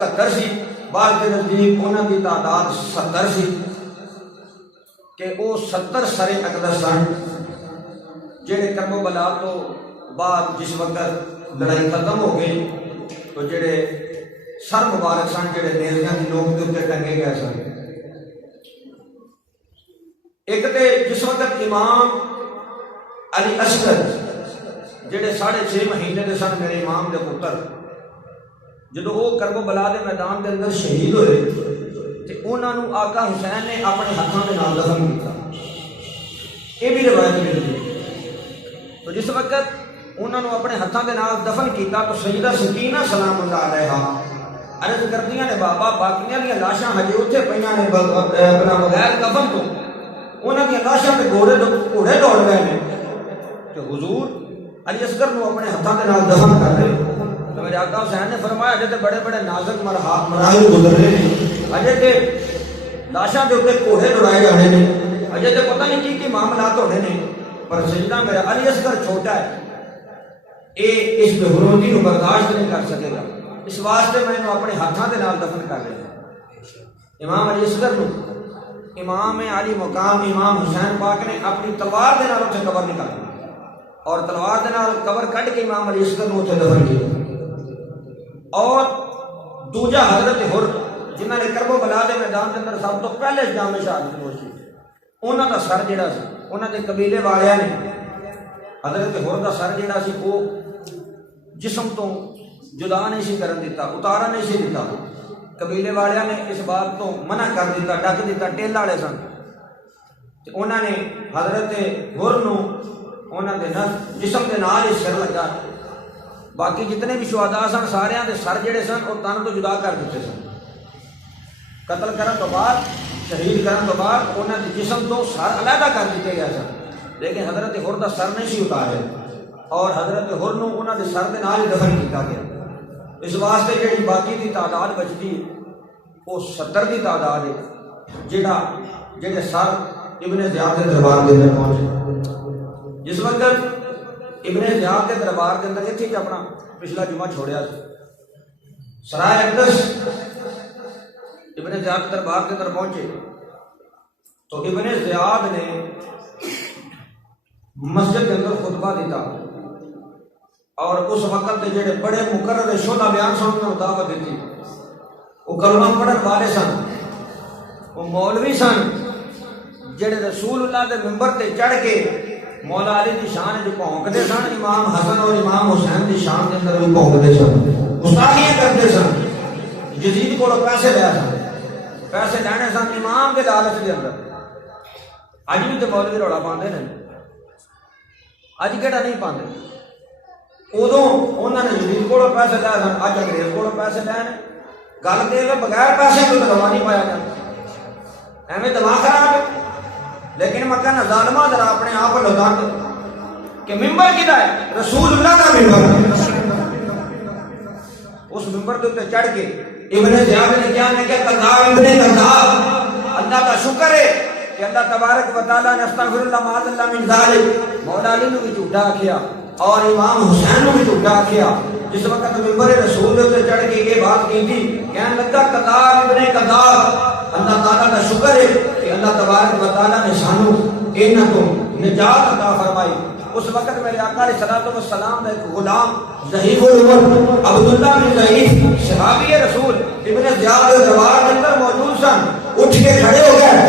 70 سی، بعض کے نزدیک انہوں کی تعداد 70 سی کہ وہ 70 سرے اقدس سن جہے کربو بلا تو بعد جس وقت لڑائی ختم ہو گئی تو جڑے سر مبارک سن جڑے نیزیاں کی نوک کے اتنے ٹنگے گئے سن. ایک تے جس وقت امام علی اصغر جڑے 6.5 مہینے دے سن میرے امام دے پتر جدو وہ کربو بلا دے میدان دے اندر شہید ہوئے تے انہاں نو آقا حسین نے اپنے ہاتھوں دے نال دفن کیتا. یہ بھی روایت ملتی ہے. تو جس وقت انہوں نے اپنے ہاتھوں کے نال دفن کیتا تو سیدہ سکینہ سلام اللہ علیہا عرض کردیاں نے بابا باقیاں دی لاشاں ہجے اوتھے پئیاں نے اپنا بغیر کفن تو انہاں دی لاشاں تے گھوڑے دوڑ رہے ہیں کہ حضور علی اصغر نو اپنے ہاتھوں کے نال دفن کر رہے. تو میرے آقا حسین نے فرمایا اجے تے بڑے بڑے نازک مراحل گزر رہے ہیں، اجے تے لاشاں دے اوتے گھوڑے دوڑائے جانے نے، اجے تے پتہ نہیں کی معاملات ہونے نے. پر سیدنا میرا علی اصغر چھوٹا ہے، اے اس بے حرمتی کو برداشت نہیں کر سکے گا، اس واسطے میں انہوں اپنے ہاتھوں کے نال دفن کر رہے ہیں. امام علی اصغر نو امام علی مقام امام حسین پاک نے اپنی تلوار دے نال اتنے قبر نکالی اور تلوار دے نال قبر کٹ کے امام علی اصغر نو اتنے دفن کیا. اور دوجا حضرت حر جنہوں نے کربو بلا دے میدان کے اندر سب تو پہلے جامع شہادت نوش کی، انہوں کا سر جڑا سی انہوں نے قبیلے والوں نے حضرت حر کا سر جڑا سی وہ جسم تو جدا نہیں سی کرن دیتا، اتارا نہیں سی دیتا. قبیلے والوں نے اس بات تو منع کر دیتا، ڈک دیتا، ٹیل والے سن. انہوں نے حضرت حر نو انہوں دے جسم کے نال ہی سر لگا. باقی جتنے بھی شہداء سن سارے دے سر جڑے سن وہ تن تو جدا کر دیتے سن. قتل کرن تو بعد شہید کرن تو بعد انہوں نے جسم تو سر علیحدہ کر دیتے گئے سن، لیکن حضرت حر کا سر نہیں سی اتارے اور حضرت حر نو انہوں نے سر کے نال ہی دفن کیا گیا. اس واسطے جہی باقی دی تعداد بچتی وہ 70 کی تعداد ہے جہے سر ابن زیاد کے دربار کے اندر پہنچے. جس وقت ابن زیاد کے دربار کے اندر اتنے اپنا پچھلا جمعہ چھوڑیا سرائے اقدس ابن زیاد کے دربار کے اندر پہنچے تو ابن زیاد نے مسجد کے اندر خطبہ دیتا اور اس وقت کے جڑے بڑے مقرر شعلہ بیان سننے کو دعوت دیتی. وہ کلمہ پڑھن والے سن، وہ مولوی سن جڑے رسول اللہ دے منبر تے چڑھ کے مولا علی دی شان جو پونکتے سن، امام حسن اور امام حسین دی شان کے اندر بھی پونکتے سن، گستاخیاں کرتے سن، یزید کو پیسے لیا سن، پیسے لینے سن امام کے لالچ کے اندر. اج بھی تو مولوی روڑا پاندے نے، اج کہڑا نہیں پاندے. ادو انہوں نے یزید کو پیسے لے سن، اج انگریز کو پیسے لے. گل کہ بغیر پیسے تو دوا نہیں پایا جاتا، ایویں دماغ خراب ہے. لیکن میں کہنا ظالمہ ذرا اپنے آپ لوٹا کہ ممبر کدا ہے؟ رسول اللہ کا ممبر. اس ممبر کے اوپر چڑھ کے ابن زیاد نے کیا کذاب ابن کذاب. اللہ کا شکر ہے کہ اللہ تبارک و تعالیٰ نے استغفر اللہ معاذ اللہ من ذالک مولا علی نو بھی جھوٹا آکھیا اور امام حسین نو بھی جھوٹا آکھیا. جس وقت ممبر رسول کے اوپر چڑھ کے یہ بات کی تھی کہنے لگا کذاب ابن کذاب. اللہ تعالیٰ کا شکر ہے کہ اللہ تبارک و تعالیٰ نے سانو انہاں تو نجات عطا فرمائی. اس وقت میرے آقا علیہ الصلوۃ والسلام کا ایک غلام ضعیف العمر عبداللہ بن ضعیف صحابی رسول ابن زیاد کے دربار کے اندر موجود سن. اٹھ کے کھڑے ہو گئے